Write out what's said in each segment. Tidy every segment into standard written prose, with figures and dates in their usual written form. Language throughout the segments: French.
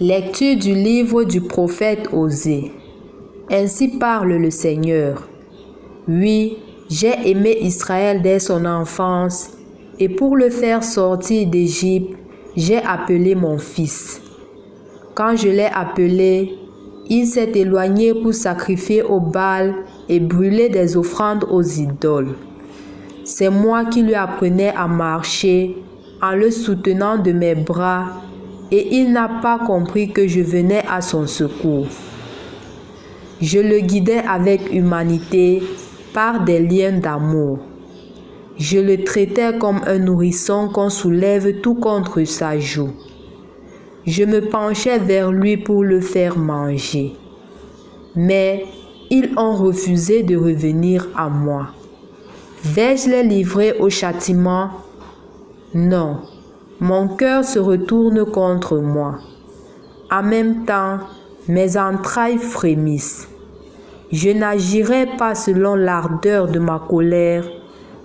Lecture du livre du prophète Osée. Ainsi parle le Seigneur. Oui, j'ai aimé Israël dès son enfance, et pour le faire sortir d'Égypte, j'ai appelé mon fils. Quand je l'ai appelé, il s'est éloigné pour sacrifier au Baal et brûler des offrandes aux idoles. C'est moi qui lui apprenais à marcher en le soutenant de mes bras, et il n'a pas compris que je venais à son secours. Je le guidais avec humanité par des liens d'amour. Je le traitais comme un nourrisson qu'on soulève tout contre sa joue. Je me penchais vers lui pour le faire manger. Mais ils ont refusé de revenir à moi. Vais-je les livrer au châtiment? Non, mon cœur se retourne contre moi. En même temps, mes entrailles frémissent. Je n'agirai pas selon l'ardeur de ma colère.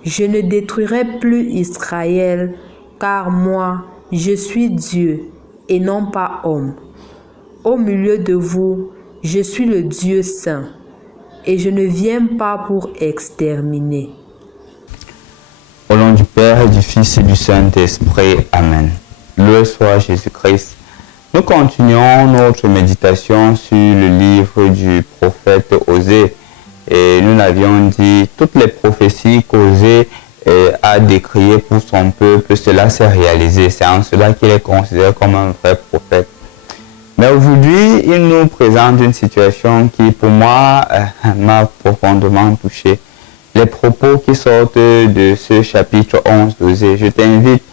Je ne détruirai plus Israël, car moi, je suis Dieu et non pas homme. Au milieu de vous, je suis le Dieu saint, et je ne viens pas pour exterminer. Au nom du Père et du Fils et du Saint-Esprit. Amen. Loué soit Jésus-Christ. Nous continuons notre méditation sur le livre du prophète Osée. Et nous l'avions dit, toutes les prophéties qu'Osée a décriées pour son peuple, cela s'est réalisé. C'est en cela qu'il est considéré comme un vrai prophète. Mais aujourd'hui, il nous présente une situation qui, pour moi, m'a profondément touché. Les propos qui sortent de ce chapitre 11 d'Osée. Je t'invite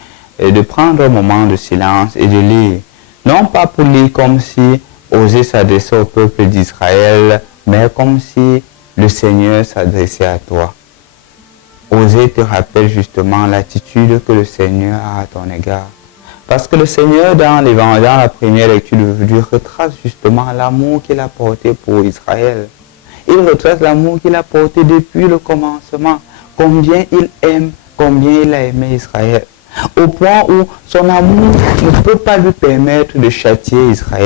de prendre un moment de silence et de lire. Non pas pour lire comme si Osée s'adressait au peuple d'Israël, mais comme si le Seigneur s'adressait à toi. Osée te rappelle justement l'attitude que le Seigneur a à ton égard. Parce que le Seigneur, dans l'évangile, dans la première lecture, lui retrace justement l'amour qu'il a porté pour Israël. Il retrace l'amour qu'il a porté depuis le commencement. Combien il aime, combien il a aimé Israël. Au point où son amour ne peut pas lui permettre de châtier Israël.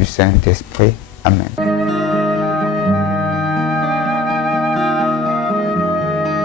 du Saint-Esprit. Amen.